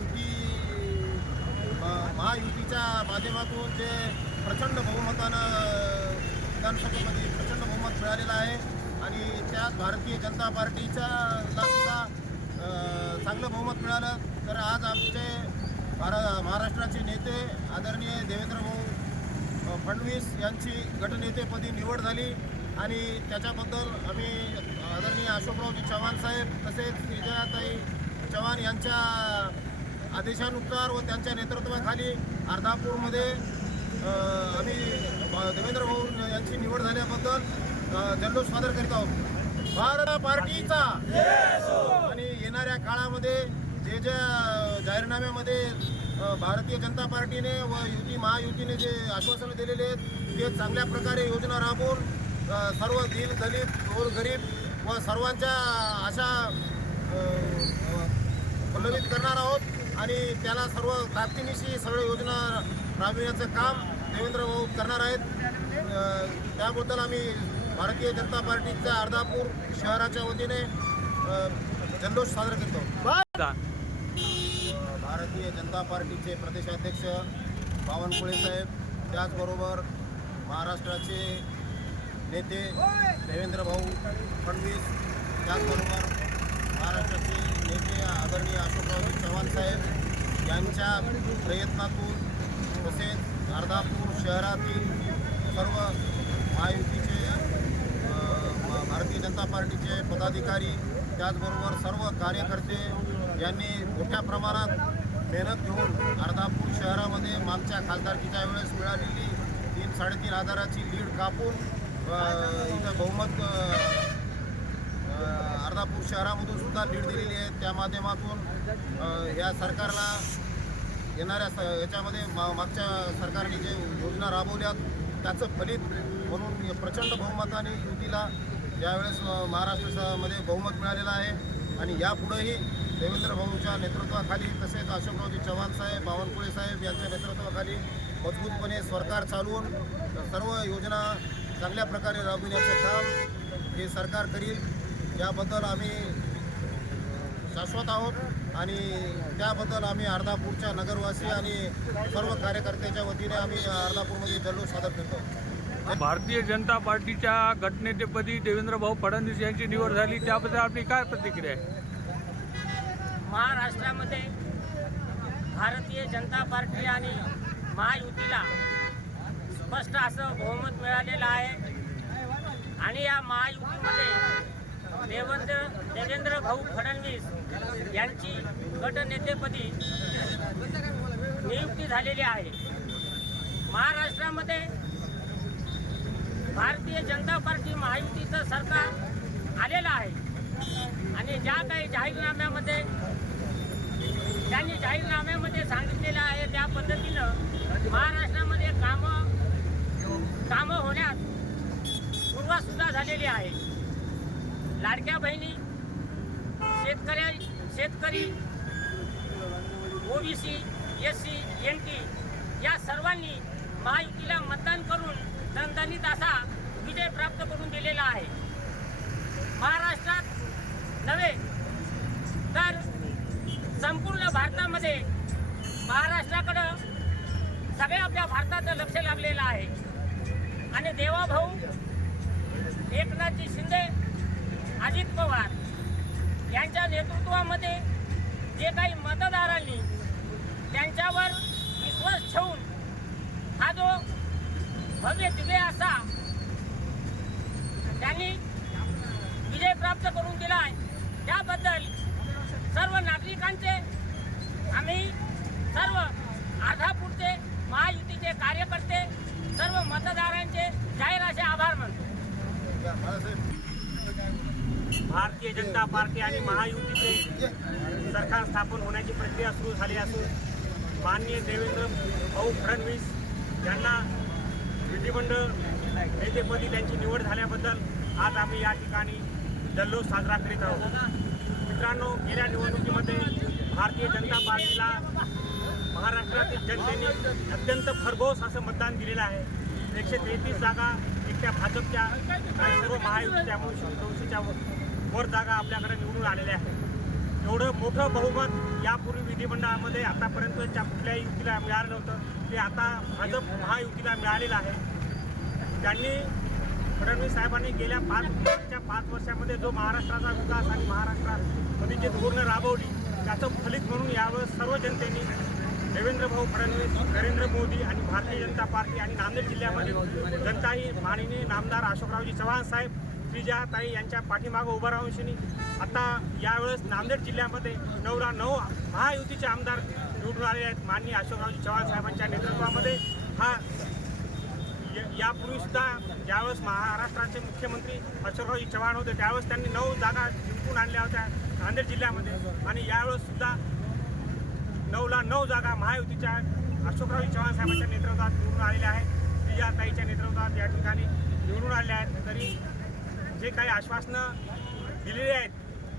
युती म- महायुतीच्या माध्यमातून जे प्रचंड बहुमतानं विधानसभेमध्ये प्रचंड बहुमत मिळालेलं आहे आणि त्यात भारतीय जनता पार्टीच्या ला सुद्धा चांगलं बहुमत मिळालं. तर आज आमचे भार महाराष्ट्राचे नेते आदरणीय देवेंद्र भाऊ फडणवीस यांची गटनेतेपदी निवड झाली आणि त्याच्याबद्दल आम्ही आदरणीय अशोकरावजी चव्हाण साहेब तसेच विजयाताई चव्हाण यांच्या आदेशानुसार व त्यांच्या नेतृत्वाखाली अर्धापूरमध्ये आम्ही देवेंद्र भाऊ यांची निवड झाल्याबद्दल जल्लोष सादर करीत आहोत. भारत पार्टीचा आणि येणाऱ्या काळामध्ये जे ज्या जाहीरनाम्यामध्ये भारतीय जनता पार्टीने व युती महायुतीने जे आश्वासनं दिलेले आहेत ते चांगल्या प्रकारे योजना राबवून सर्व दीन दलित गोरगरीब व सर्वांच्या आशा अ, करणार आहोत. आणि त्याला सर्व तातडीनिशी सगळ्या योजना राबविण्याचं काम देवेंद्र भाऊ करणार आहेत. त्याबद्दल आम्ही भारतीय जनता पार्टीच्या अर्धापूर शहराच्या वतीने जल्लोष साजरा करतो. भारतीय जनता पार्टीचे प्रदेशाध्यक्ष बावनकुळे साहेब त्याचबरोबर महाराष्ट्राचे नेते देवेंद्र भाऊ फडणवीस त्याचबरोबर महाराष्ट्राचे नेते आदरणीय अशोकरावजी चव्हाण साहेब यांच्या प्रयत्नातून तसेच अर्धापूर शहरातील सर्व महायुतीचे भारतीय जनता पार्टीचे पदाधिकारी त्याचबरोबर सर्व कार्यकर्ते यांनी मोठ्या प्रमाणात मेहनत घेऊन अर्धापूर शहरामध्ये मागच्या खासदारकीच्या वेळेस मिळालेली तीन साडेतीन हजाराची लीड कापून इथं बहुमत अर्धापूर शहरामधून सुद्धा लीड दिलेली आहे. त्या माध्यमातून या सरकारला येणाऱ्या स याच्यामध्ये मा मागच्या सरकारने जे योजना राबवल्यात त्याचं फलित म्हणून प्रचंड बहुमताने युतीला यावेळेस महाराष्ट्रामध्ये बहुमत मिळालेलं आहे. आणि यापुढेही देवेंद्र भाऊच्या नेतृत्वाखाली तसेच अशोकरावजी चव्हाण साहेब बावनकुळे साहेब यांच्या नेतृत्वाखाली मजबूतपणे सरकार चालवून सर्व योजना चांगल्या प्रकारे राबविण्याचं काम हे सरकार करील. याबद्दल आम्ही शाश्वत आहोत आणि त्याबद्दल आम्ही अर्धापूरच्या नगरवासी आणि सर्व कार्यकर्त्याच्या वतीने आम्ही अर्धापूरमध्ये जल्लोष सादर करतो. भारतीय जनता पार्टीच्या गटनेतेपदी देवेंद्र भाऊ फडणवीस यांची निवड झाली त्याबद्दल आपली काय प्रतिक्रिया आहे? महाराष्ट्रामध्ये भारतीय जनता पार्टी आणि महायुतीला स्पष्ट असं बहुमत मिळालेलं आहे. आणि या महायुतीमध्ये देवेंद्र देवेंद्र भाऊ फडणवीस यांची गटनेतेपदी नियुक्ती झालेली आहे. महाराष्ट्रामध्ये भारतीय जनता पार्टी महायुतीचं सरकार आलेलं आहे. आणि ज्या काही जाहीरनाम्यामध्ये त्यांनी जाहीरनाम्यामध्ये सांगितलेलं आहे त्या पद्धतीनं महाराष्ट्रामध्ये कामं कामं होण्यास सुरुवातसुद्धा झालेली आहे. लाडक्या बहिणी शेतकऱ्या शेतकरी OBC S C N T या सर्वांनी महायुतीला मतदान करून दणदणीत असा विजय प्राप्त करून दिलेला आहे. महाराष्ट्रात नव्हे तर संपूर्ण भारतामध्ये महाराष्ट्राकडं सगळ्या आपल्या भारताचं लक्ष लागलेलं आहे. आणि देवाभाऊ एकनाथजी शिंदे अजित पवार यांच्या नेतृत्वामध्ये जे काही मतदारांनी त्यांच्यावर विश्वास ठेवून हा जो भव्य दिव्य असा त्यांनी विजय प्राप्त करून दिला आहे त्याबद्दल सर्व नागरिकांचे आम्ही सर्व अर्धापूरचे महायुतीचे कार्यकर्ते सर्व मतदारांचे जाहीर असे आभार मानतो या, बाळासाहेब भारतीय जनता पार्टी आणि महायुतीचे सरकार स्थापन होण्याची प्रक्रिया सुरू झाली असून माननीय देवेंद्र भाऊ फडणवीस यांना विधिमंडळ नेतेपदी त्यांची निवड झाल्याबद्दल आज आम्ही या ठिकाणी जल्लोष साजरा करीत आहोत. मित्रांनो गेल्या निवडणुकीमध्ये भारतीय जनता पार्टीला महाराष्ट्रातील जनतेने अत्यंत खरघोस असं मतदान दिलेलं आहे. एकशे तेहतीस जागा एकट्या भाजपच्या सर्व महायुतीच्या दोनशेच्या वर जागा आपल्याकडे निवडून आलेल्या आहेत एवढं मोठं बहुमत यापूर्वी विधिमंडळामध्ये आतापर्यंतच्या कुठल्याही युतीला मिळालं नव्हतं. ते आता भाजप महायुतीला मिळालेलं आहे. त्यांनी फडणवीस साहेबांनी गेल्या पाच वर्षाच्या पाच वर्षामध्ये जो महाराष्ट्राचा विकास आणि महाराष्ट्रामध्ये जे धोरणं राबवली त्याचं फलित म्हणून यावेळेस सर्व जनतेने देवेंद्र भाऊ फडणवीस नरेंद्र मोदी आणि भारतीय जनता पार्टी आणि नांदेड जिल्ह्यामध्ये जनता ही माननीय नामदार अशोकरावजी चव्हाण साहेब श्रीजा ताई यांच्या पाठीमागं उभं राहून शिनी. आता यावेळेस नांदेड जिल्ह्यामध्ये नवरा नऊ महायुतीचे आमदार निवडून आले आहेत. माननीय अशोकरावजी चव्हाण साहेबांच्या नेतृत्वामध्ये हा यापूर्वीसुद्धा यापूर्वी सुद्धा ज्यावेळेस महाराष्ट्राचे मुख्यमंत्री अशोकरावजी चव्हाण होते त्यावेळेस त्यांनी नऊ जागा जिंकून आणल्या होत्या नांदेड जिल्ह्यामध्ये. आणि यावेळेस सुद्धा नऊला नऊ जागा महायुतीच्या अशोकरावजी चव्हाण साहेबांच्या नेतृत्वात निवडून आलेल्या आहेत. प्रियाताईच्या नेतृत्वात या ठिकाणी निवडून आलेल्या आहेत. तरी जे काही आश्वासनं दिलेली आहेत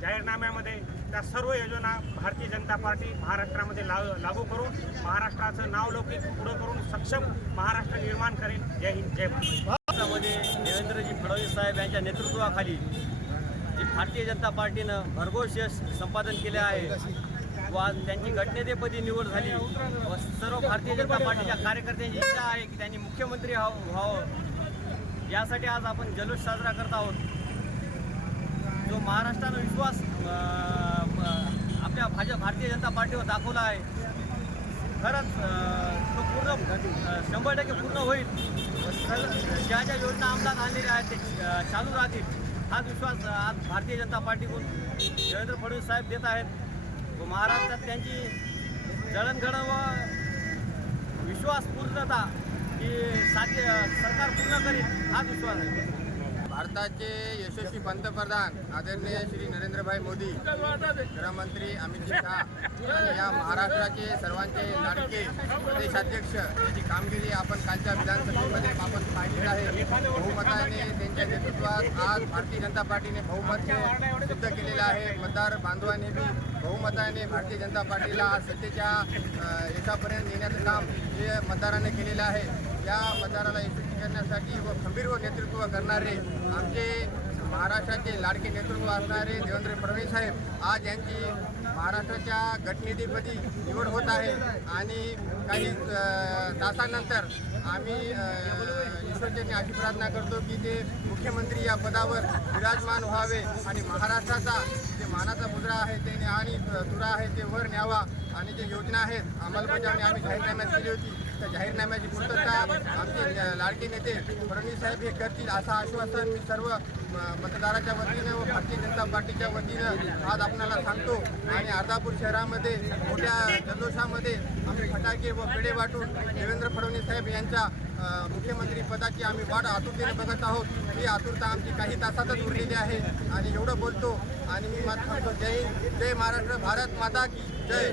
जाहीरनाम्यामध्ये त्या सर्व योजना भारतीय जनता पार्टी महाराष्ट्रामध्ये ला लागू करून महाराष्ट्राचं नाव लौकिक पुढं करून सक्षम महाराष्ट्र निर्माण करेल. जय हिंद जय भारतामध्ये महाराष्ट्रामध्ये देवेंद्रजी फडणवीस साहेब यांच्या नेतृत्वाखाली जी भारतीय जनता पार्टीनं भरघोस यश संपादन केले आहे व आज त्यांची घटनेतेपदी निवड झाली. व सर्व भारतीय जनता पार्टीच्या कार्यकर्त्यांची इच्छा आहे की त्यांनी मुख्यमंत्री व्हावं व्हावं. यासाठी आज आपण जल्लोष साजरा करत आहोत. जो महाराष्ट्रानं विश्वास आपल्या भाजप भारतीय जनता पार्टीवर दाखवला आहे खरंच तो पूर्ण शंभर टक्के पूर्ण होईल. ज्या ज्या योजना अंमलात आणलेल्या आहेत ते चालू राहतील हाच विश्वास आज भारतीय जनता पार्टीकडून देवेंद्र फडणवीस साहेब देत आहेत. व महाराष्ट्रात त्यांची जळणघडण व विश्वास की साध्य सरकार पूर्ण करील हा विश्वास आहे भारताचे यशस्वी पंतप्रधान आदरणीय श्री नरेंद्रभाई मोदी गृहमंत्री अमित शहा आणि या महाराष्ट्राचे सर्वांचे लाडके प्रदेशाध्यक्ष याची कामगिरी आपण कालच्या विधानसभेमध्ये आपण पाहिली आहे. बहुमताने त्यांच्या नेतृत्वात आज भारतीय जनता पार्टीने बहुमत सिद्ध केलेलं आहे. मतदार बांधवाने बी बहुमताने भारतीय जनता पार्टीला आज सत्तेच्या अ, यशापर्यंत नेण्याचं काम हे मतदाराने केलेलं आहे. या मतदाराला यशस्वी करण्यासाठी व खंबीर व नेतृत्व करणारे आमचे महाराष्ट्राचे लाडके नेतृत्व असणारे देवेंद्र फडणवीस साहेब आज यांची महाराष्ट्राच्या गटनेतेपदी निवड होत आहे. आणि काही तासानंतर आम्ही अ, ईश्वरचरणी अशी प्रार्थना करतो की ते मुख्यमंत्री या पदावर विराजमान व्हावे आणि महाराष्ट्राचा जे मानाचा मुद्रा आहे ते आणि तुरा आहे ते वर न्यावा आणि जे योजना आहेत अंमलबजावणी आम्ही जाहीरनाम्यात केली होती. त्या जाहीरनाम्याची पूर्तता आमचे लाडके नेते फडणवीस साहेब हे करतील असं आश्वासन मी सर्व मतदाराच्या वतीनं व भारतीय जनता पार्टीच्या वतीनं आज आपणाला सांगतो. आणि अर्धापूर शहरामध्ये मोठ्या जल्लोषामध्ये आम्ही फटाके व पेढे वाटून देवेंद्र फडणवीस साहेब यांच्या मुख्यमंत्री पदाची आम्ही वाट आतुरतेने बघत आहोत. ही आतुरता आमची काही तासातच उरलेली आहे. आणि एवढं बोलतो. आणि मी मात्र सांगतो जय जय महाराष्ट्र भारत माता की जय.